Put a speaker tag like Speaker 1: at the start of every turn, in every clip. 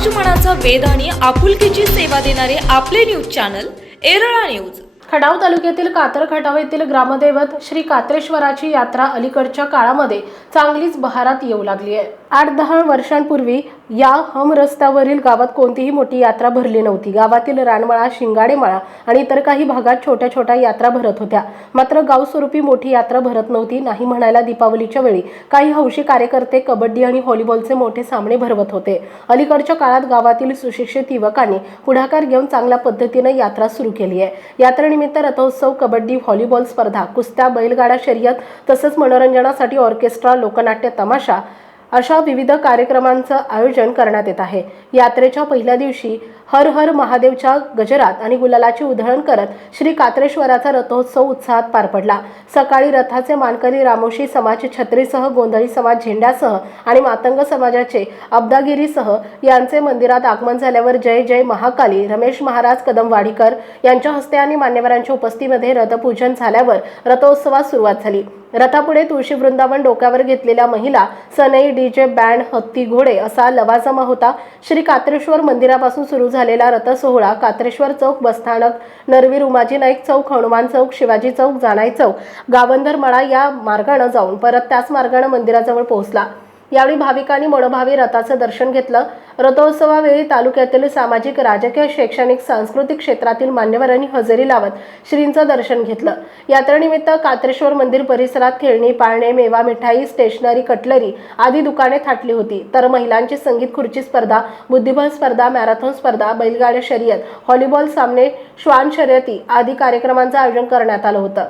Speaker 1: समाजमनाचा वेध आणि आपुलकीची सेवा देणारे आपले न्यूज चॅनल एरळा न्यूज.
Speaker 2: खडाव तालुक्यातील कातर खटाव येथील ग्रामदैवत श्री कात्रेश्वराची यात्रा अलीकडच्या काळामध्ये चांगलीच बहारात येऊ लागली आहे. आठ दहा वर्षांपूर्वी या हम रस्त्यावरील गावात कोणतीही मोठी यात्रा भरली नव्हती. गावातील रानमळा शिंगाडेमळा आणि इतर काही भागात छोट्या छोट्या यात्रा भरत होत्या. मात्र गाव स्वरूपी मोठी यात्रा भरत नव्हती नाही म्हणायला दीपावलीच्या वेळी. काही हौशी कार्यकर्ते कबड्डी आणि व्हॉलीबॉलचे मोठे सामने भरवत होते. अलीकडच्या काळात गावातील सुशिक्षित युवकांनी पुढाकार घेऊन चांगल्या पद्धतीने यात्रा सुरू केली आहे. यात्रेनिमित्त रथोत्सव कबड्डी व्हॉलीबॉल स्पर्धा कुस्त्या बैलगाडा शर्यत तसंच मनोरंजनासाठी ऑर्केस्ट्रा लोकनाट्य तमाशा अशा विविध कार्यक्रमांचं आयोजन करण्यात येत आहे. यात्रेच्या पहिल्या दिवशी हर हर महादेवच्या गजरात आणि गुलालाची उधळण करत श्री कात्रेश्वराचा रथोत्सव उत्साहात पार पडला. सकाळी रथाचे मानकरी रामोशी समाज छत्रीसह गोंधळी समाज झेंड्यासह आणि मातंग समाजाचे अब्दागिरीसह यांचे मंदिरात आगमन झाल्यावर जय जय महाकाली रमेश महाराज कदमवाडीकर यांच्या हस्ते आणि मान्यवरांच्या उपस्थितीमध्ये रथपूजन झाल्यावर रथोत्सवास सुरुवात झाली. रथापुढे तुळशी वृंदावन डोक्यावर घेतलेल्या महिला सनई डीजे बँड हत्ती घोडे असा लवाजमा होता. श्री कात्रेश्वर मंदिरापासून सुरू झाला झालेला रथ सोहळा कात्रेश्वर चौक बसस्थानक नरवीर उमाजी नाईक चौक हनुमान चौक शिवाजी चौक जानाई चौक गावंदर मळा या मार्गानं जाऊन परत त्याच मार्गानं मंदिराजवळ पोहोचला. यावेळी भाविकांनी मनोभावी रथाचं दर्शन घेतलं. रथोत्सवावेळी तालुक्यातील सामाजिक राजकीय शैक्षणिक सांस्कृतिक क्षेत्रातील मान्यवरांनी हजेरी लावत श्रींचं दर्शन घेतलं. यात्रेनिमित्त कात्रेश्वर मंदिर परिसरात खेळणी पाळणे मेवा मिठाई स्टेशनरी कटलरी आदी दुकाने थाटली होती. तर महिलांची संगीत खुर्ची स्पर्धा बुद्धिबळ स्पर्धा मॅरेथॉन स्पर्धा बैलगाड्या शर्यत व्हॉलीबॉल सामने श्वान शर्यती आदी कार्यक्रमांचं आयोजन करण्यात आलं होतं.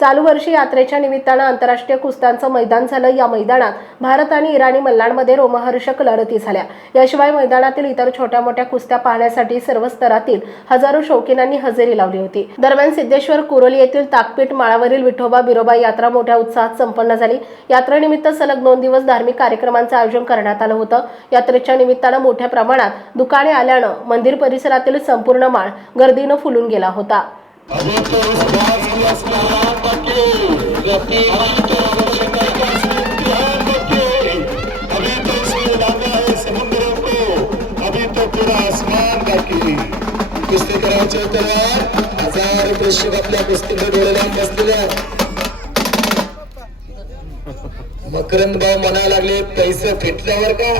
Speaker 2: चालू वर्षी यात्रेच्या निमित्तानं आंतरराष्ट्रीय कुस्त्यांचं मैदान झालं. या मैदानात भारत आणि इराणी मल्लांमध्ये रोमहर्षक लढती झाल्या. याशिवाय मैदानातील इतर छोट्या मोठ्या कुस्त्या पाहण्यासाठी सर्व स्तरातील हजारो शौकीनांनी हजेरी लावली होती. दरम्यान सिद्धेश्वर कुरोली येथील ताकपीठ माळावरील विठोबा बिरोबा यात्रा मोठ्या उत्साहात संपन्न झाली. यात्रेनिमित्त सलग दोन दिवस धार्मिक कार्यक्रमांचं आयोजन करण्यात आलं होतं. यात्रेच्या निमित्तानं मोठ्या प्रमाणात दुकाने आल्यानं मंदिर परिसरातील संपूर्ण माळ गर्दीनं फुलून गेला होता.
Speaker 3: तो तो आसमान कुस्ती करायचे तयार हजार कृषी आपल्या कुस्तीकडे डोळ्याला बसलेल्या मकरंद भाऊ म्हणायला लागले पैसे फिटल्यावर का?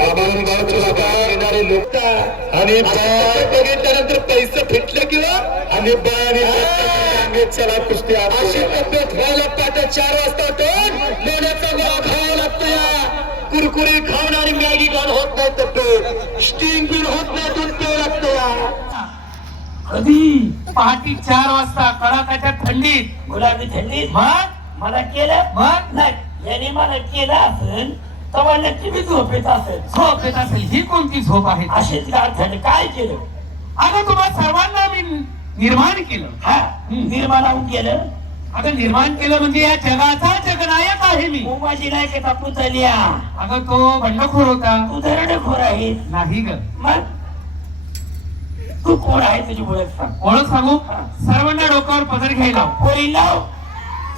Speaker 3: गावचे लोक येणारे लोक. आणि बाय बघितल्यानंतर पैसे फिटले किंवा? आणि बाय आणि चला कुस्ती अशी तब्येत व्हायला पाठ चार वाजता टोन लोण्याचा गोळा खावा लागतो या कुरकुरी खाऊन आणि मॅगी खाऊन होत नाही तब्येत. स्टिंग बिन होत नाही दूध प्यावं लागतं या
Speaker 4: कधी? पहाटे चार वाजता कडाकाच्या थंडीत
Speaker 5: गुलाबी थंडी
Speaker 4: मग?
Speaker 5: मला केलं?
Speaker 4: मग?
Speaker 5: नाही. याने मला केलं असेल तेव्हा नक्की मी झोपेत असेल?
Speaker 4: झोप येत असेल. ही कोणती झोप आहे?
Speaker 5: अशीच गाठ झाली काय केलं?
Speaker 4: अगं तुम्हा सर्वांना मी निर्माण केलं.
Speaker 5: हा निर्माण केलं?
Speaker 4: अगं निर्माण केलं म्हणजे या जगाचा जगनायक आहे मी.
Speaker 5: उमाजी नाही का पुतल्या
Speaker 4: अगं तो बंडखोर होता.
Speaker 5: तू दरडखोर आहे
Speaker 4: नाही ग.
Speaker 5: मग? तू कोण आहे तुझी ओळख सांग.
Speaker 4: ओळख सांगू? सर्वांना डोक्यावर पदर घ्यायला.
Speaker 5: पोरी लाव?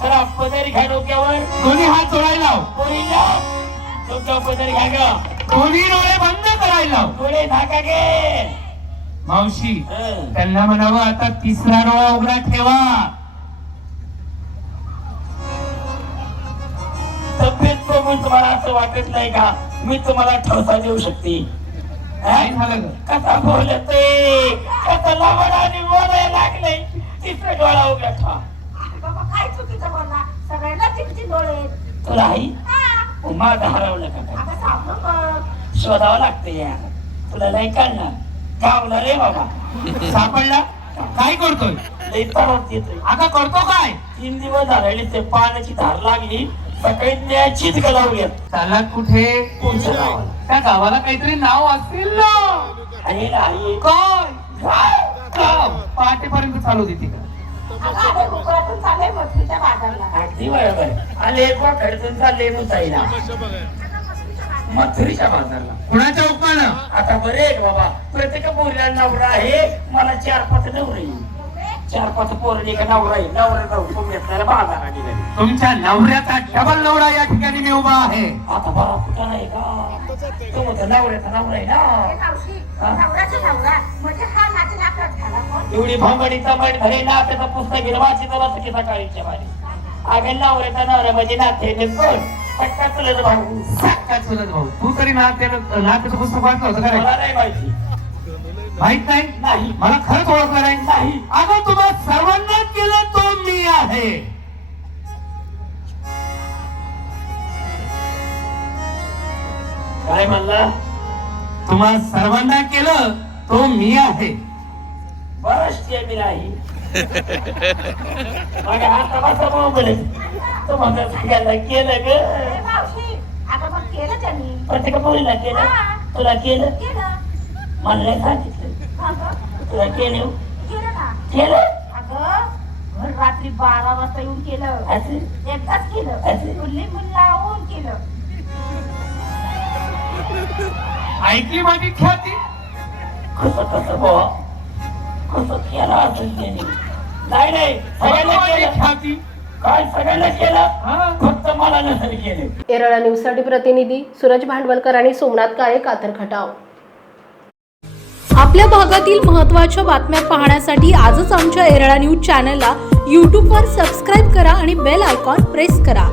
Speaker 5: चला पदर घ्या डोक्यावर.
Speaker 4: दोन्ही हात जोडायला लाव.
Speaker 5: पोरी लाव? पदर घ्या ग.
Speaker 4: दोन्ही डोळे बंद करायला.
Speaker 5: डोळे झाका गे.
Speaker 4: मावशी. त्यांना म्हणावं आता तिसरा डोळा उघडा ठेवा.
Speaker 5: तब्येत बघून तुम्हाला असं वाटत नाही का? मी तुम्हाला ठोसा देऊ शकते? कसा बोलत कसा लावड आणि बोलायला लागले? तिसरं डोळा उघडा ठेवा.
Speaker 6: बाबा काय चुकीचं बोलला? सगळ्यांना चिमची डोळे
Speaker 5: तुला आई? माझं हरवलं का शोधावं लागते या. तुला नाही कळणार गावला रे बाबा.
Speaker 4: सापडला? काय करतोय?
Speaker 5: लई त्रास देतोय.
Speaker 4: आता करतो काय?
Speaker 5: तीन दिवस झाले ते पाण्याची धार लागली. सकाळी न्यायचीच गलावली
Speaker 4: त्याला कुठे? त्या गावाला काहीतरी नाव असेल ना.
Speaker 5: आहे ना आई.
Speaker 4: काय? पहाटेपर्यंत चालू देते का
Speaker 5: अगदी बरोबर आले एक खडकून चालले मुताईला मथुरीच्या बाजारला.
Speaker 4: कुणाच्या उपमानं?
Speaker 5: आता बरे बाबा. प्रत्येक मुलीला नवरा आहे. मला चार पाच नवरे चार पाच पोरं का नवरा आहे. नवरा जाऊ बाजारा
Speaker 4: तुमच्या नवऱ्याचा डबल नवरा या ठिकाणी मी उभा आहे.
Speaker 5: आता बरा कुठं नाही का? तो म्हणतो नवऱ्याचा नवरा आहे ना.
Speaker 6: म्हणजे हा
Speaker 5: एवढी भांगडी तंबडी घरी नात्याचं पुस्तक घेऊन वाचित बस की सकाळीच्या बारी. अगं नवऱ्याचा नवरा म्हणजे नाते कोण? पटका तुला भाऊ.
Speaker 4: चुलत भाऊ. तू तरी नात्याला नात्याचं पुस्तक वाचलं होतं
Speaker 5: नाही? माहिती.
Speaker 4: माहीत नाही?
Speaker 5: नाही.
Speaker 4: मला खरंच ओळखलं नाही?
Speaker 5: नाही.
Speaker 4: अगं तुम्हा सर्वांना केलं तो मी आहे.
Speaker 5: काय म्हणला?
Speaker 4: तुम्हा सर्वांना केलं तो मी आहे.
Speaker 5: बरंच मी नाही. मग आता बसा बोंबले तो म्हणतो सगळ्यांना केलं ग.
Speaker 6: आता मग केलं त्यांनी.
Speaker 5: प्रत्येक मुलीला केलं? तुला केलं? मला नाही सांगितलं. तुला केलं?
Speaker 6: केलं अगं रात्री बारा वाजता येऊन केलं.
Speaker 5: असं?
Speaker 6: एकदाच केलं? मुली मुलावून केलं.
Speaker 4: ऐकली माझी ख्याती?
Speaker 5: कसं कसं बुवा? कसं केलं असं नाही नाही सगळ्यांना केलं काय सगळ्यांना केलं फक्त मला नसेल
Speaker 2: न्यूजसाठी प्रतिनिधी सूरज भांडवलकर आणि सोमनाथ काळे कातर खटाव.
Speaker 1: आपल्या भागातील महत्त्वाच्या बातम्या पाहण्यासाठी आजच आमच्या एरळा न्यूज चॅनलला यूट्यूबवर सबस्क्राईब करा आणि बेल आयकॉन प्रेस करा.